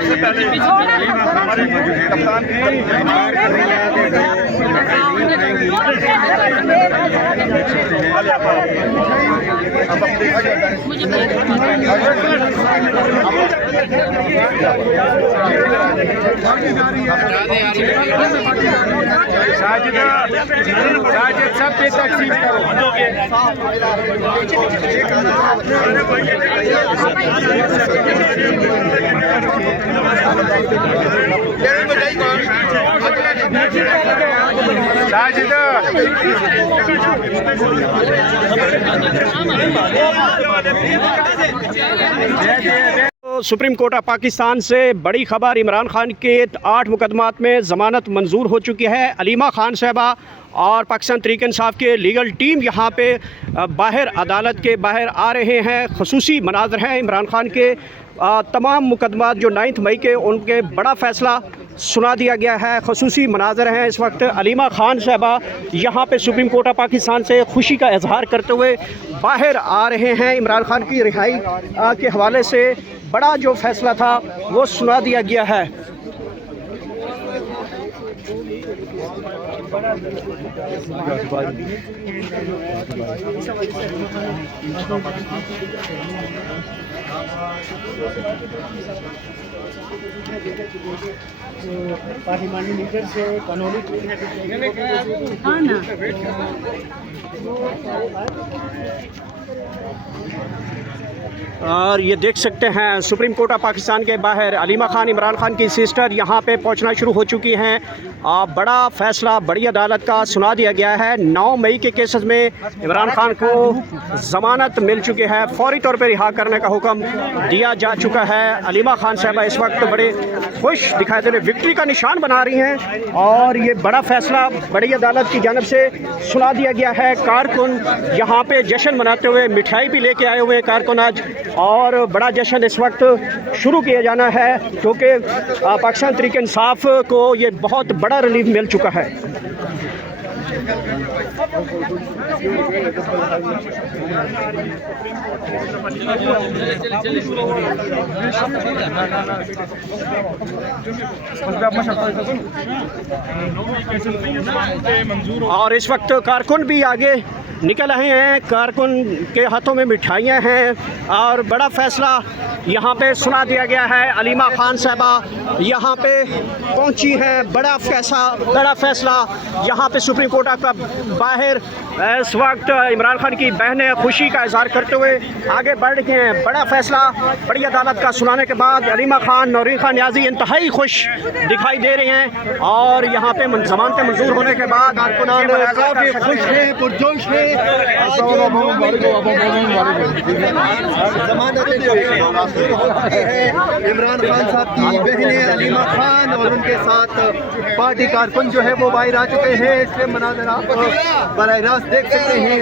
सबसे पहले हमारे कप्तान साजिद सब पे तकसीम करो। सुप्रीम कोर्ट ऑफ पाकिस्तान से बड़ी खबर, इमरान खान के 8 मुकदमात में ज़मानत मंजूर हो चुकी है। अलीमा खान साहबा और पाकिस्तान तहरीक इंसाफ के लीगल टीम यहाँ पे बाहर अदालत के बाहर आ रहे हैं। खसूसी मनाज़र हैं इमरान खान के तमाम मुकदमात जो 9 मई के उनके बड़ा फ़ैसला सुना दिया गया है। खसूसी मनाज़र हैं इस वक्त। अलीमा खान साहबा यहाँ पे सुप्रीम कोर्ट ऑफ पाकिस्तान से खुशी का इजहार करते हुए बाहर आ रहे हैं। इमरान खान की रिहाई के हवाले से बड़ा जो फ़ैसला था वो सुना दिया गया है। पार्लियामेंट्री लीडर से कानूनी और ये देख सकते हैं सुप्रीम कोर्ट ऑफ पाकिस्तान के बाहर अलीमा खान, इमरान खान की सिस्टर यहाँ पे पहुँचना शुरू हो चुकी हैं। बड़ा फ़ैसला बड़ी अदालत का सुना दिया गया है। 9 मई के केसेस में इमरान खान को ज़मानत मिल चुकी है, फौरी तौर पे रिहा करने का हुक्म दिया जा चुका है। अलीमा खान साहबा इस वक्त बड़े खुश दिखाई दे रहे, विक्ट्री का निशान बना रही हैं और ये बड़ा फ़ैसला बड़ी अदालत की जानब से सुना दिया गया है। कारकुन यहाँ पे जश्न मनाते हुए मिठाई भी लेके आए हुए हैं कारकुन आज, और बड़ा जश्न इस वक्त शुरू किया जाना है क्योंकि पाकिस्तान तहरीक इंसाफ को ये बहुत बड़ा रिलीफ मिल चुका है। और इस वक्त कारकुन भी आगे निकल आए हैं, कारकुन के हाथों में मिठाइयाँ हैं और बड़ा फ़ैसला यहाँ पे सुना दिया गया है। अलीमा खान साहबा यहाँ पे पहुँची हैं। बड़ा फ़ैसला यहाँ पे सुप्रीम कोर्ट का बाहर इस वक्त इमरान खान की बहनें खुशी का इजहार करते हुए आगे बढ़ रही हैं। बड़ा फ़ैसला बड़ी अदालत का सुनाने के बाद अलीमा खान, नौरीन खान न्याजी इंतहाई खुश दिखाई दे रहे हैं और यहाँ पे ज़मानतें मंजूर होने के बाद काफ़ी खुश हैं, पुरजोश हैं। इमरान खान साहब की बहनें अलीमा खान और उनके साथ पार्टी कारकुन जो है वो बाहर आ चुके हैं। इसके मनाज़र आप बराह रास्त देख सकते हैं।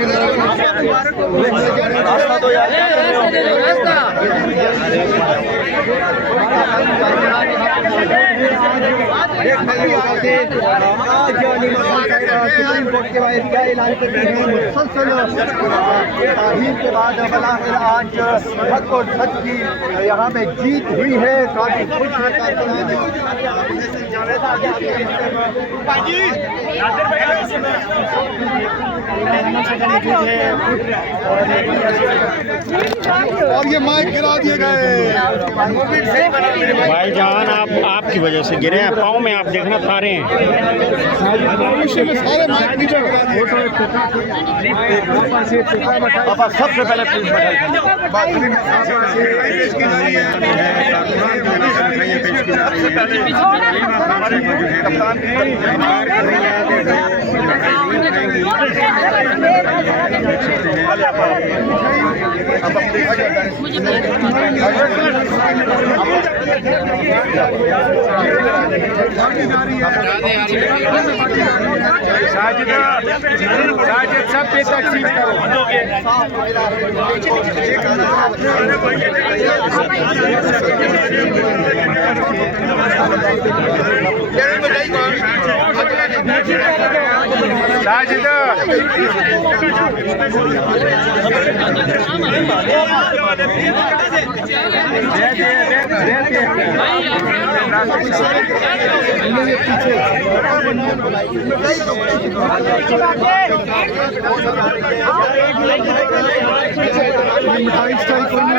सुप्रीम कोर्ट के बाहर क्या ऐलान कर रहे हैं, मुसलसल तारीख के बाद आज हक और सच की यहाँ पे जीत हुई है। काफी खुश और ये माइक गिरा दिए गए। भाईजान आपकी वजह से गिरे हैं, पाँव में आप देखना खा रहे हैं। सबसे पहले साजिद सब पे तकसीम करो। साजिद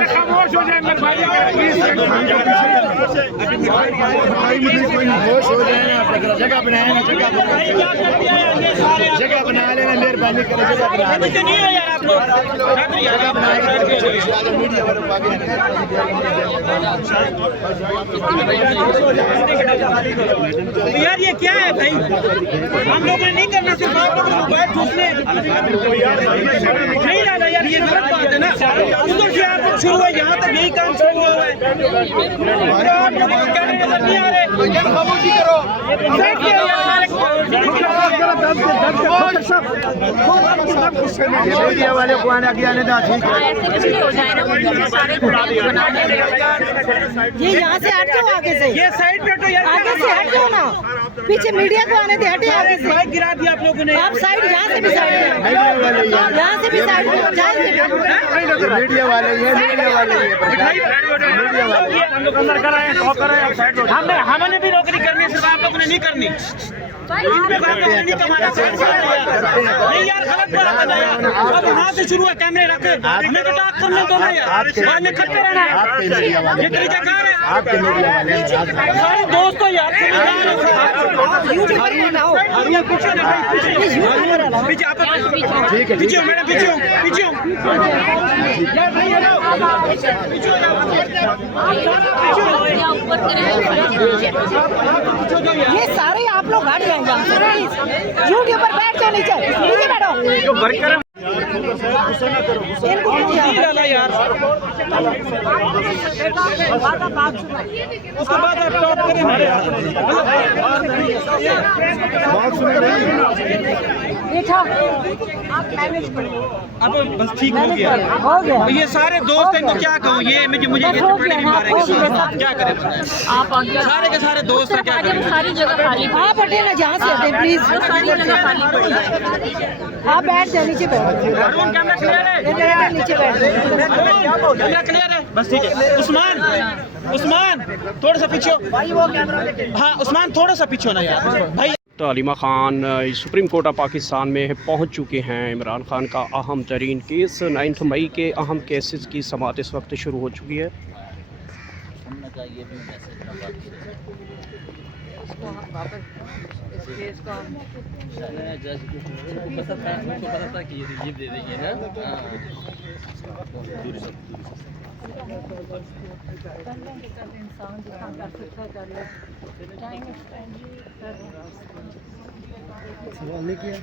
खामोश हो जाए मेरे भाई होश हो जाए आप जगह बनाए जगह बना लेना मेहरबानी करो जगह बना मीडिया वालों को आगे यार ये क्या है भाई, हम लोगों ने नहीं करना, सिर्फ आप लोगों ने मोबाइल चूसने नहीं लाना यार, ये गलत बात है ना। उधर से आप शुरू है, यहाँ तक यही काम शुरू हुआ है, आप लोगों को कहने नजर नहीं आ रहे। खामोशी करो, मीडिया वाले को आने आगे आने दो ठीक है। ऐसे कुछ नहीं हो जाए ना, वो सारे बना देंगे। ये यहाँ से हट जाओ, आगे से ये साइड पे तो यार, आगे से हट जाओ ना, पीछे मीडिया को आने दे, हटे आगे से। बाइक गिरा दिया आप लोगों ने। आप साइड, यहाँ से भी साइड, यहाँ से भी साइड, मीडिया वाले ये मीडिया वाले हमने भी नौकरी करनी है, सिर्फ आप लोगों ने नहीं करनी। नहीं कमाना नहीं यार, गलत बात है ना यार। अब वहाँ से शुरू है, कैमरे रखे, हमें तो टाक करने दो ना यार, हमें करते रहना है। ये तरीका कार है आपके मीडिया वाले सारे दोस्तों यार, यूट्यूबर बनाओ, पीछे आप पीछे हो मैडम, पीछे हो पीछे हो ये सारे आप लोग हट जाएंगे, यूट्यूबर बैठ जाओ, नीचे नीचे बैठो, इनको नहीं डाला यार। उसके बाद आप टॉप करेंगे बेटा, आप मैनेज करो, अब बस ठीक हो गया। हो गया। ये सारे दोस्त हैं, इनको क्या कहूँ, ये मुझे चपड़ी भी मारेंगे, क्या करें आप आगे, सारे के सारे दोस्त हैं, क्या आगे करें। वो सारी जगह खाली पड़ी आप हटे ना, जहाँ से हटे प्लीज, वो सारी जगह खाली पड़ी है। आप बैठ जाओ, नीचे बैठ अरुण कैमरा क्लियर है, नीचे बैठ जाओ। कैमरा क्लियर है, बस ठीक है। उस्मान थोड़ा सा पीछे हो, हाँ उस्मान थोड़ा सा पीछे हो ना यार भाई। तो Aleema Khan supreme court of Pakistan में पहुंच चुके हैं। इमरान खान का अहम तरीन केस 9 मई के अहम केसेस की समाअत इस वक्त शुरू हो चुकी है। सवाल नहीं किया।